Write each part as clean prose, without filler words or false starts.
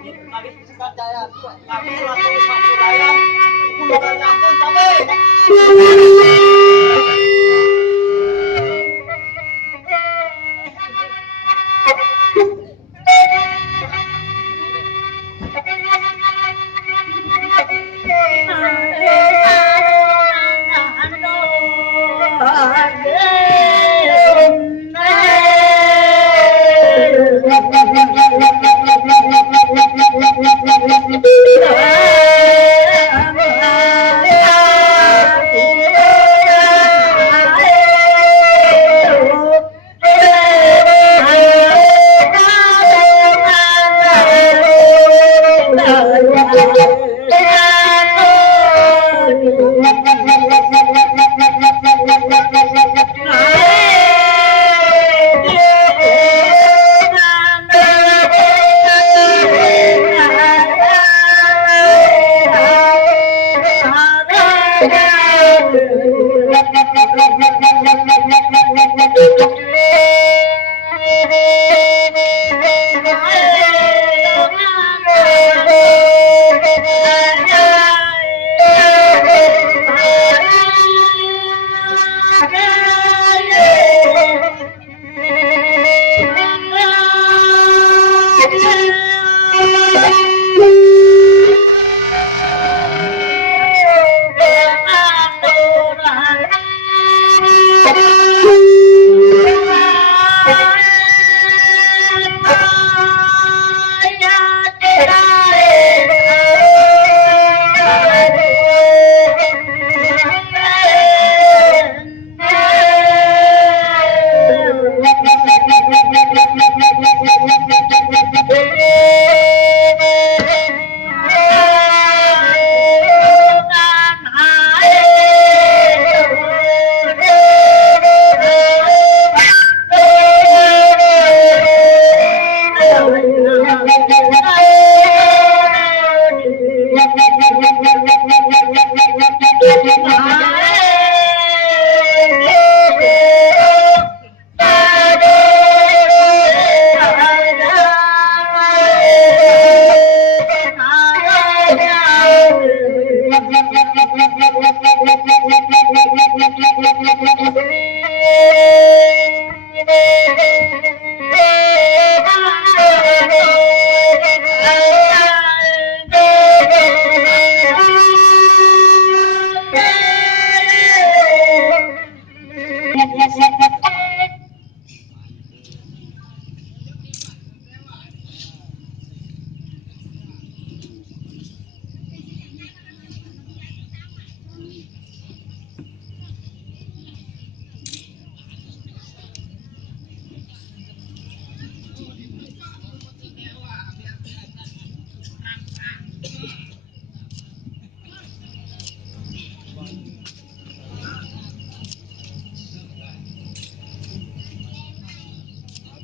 Habis sekat saya, kami langsung satu layang. Bukan langsung sampai.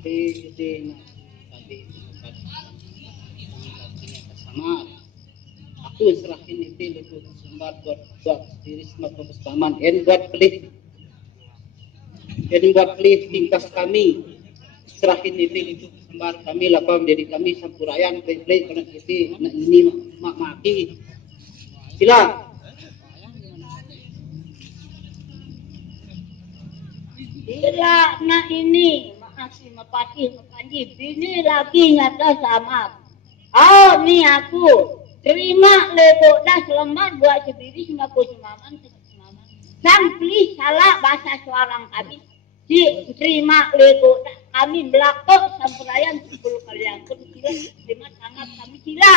Tadi sama aku serahin itu sempat buat diri sama pemestaman buat tingkas kami serahin itu sembar kami lapang jadi kami sampurayan play karena itu ini maki sila nah ini makasih mapati makanjib ini lagi nyata sama nih aku terima lego dah selembar buat sendiri sama ku semaman sampli salah bahasa suarang kami si terima lego dah kami belakok sampurayan 10 kali yang kedua terima sangat kami sila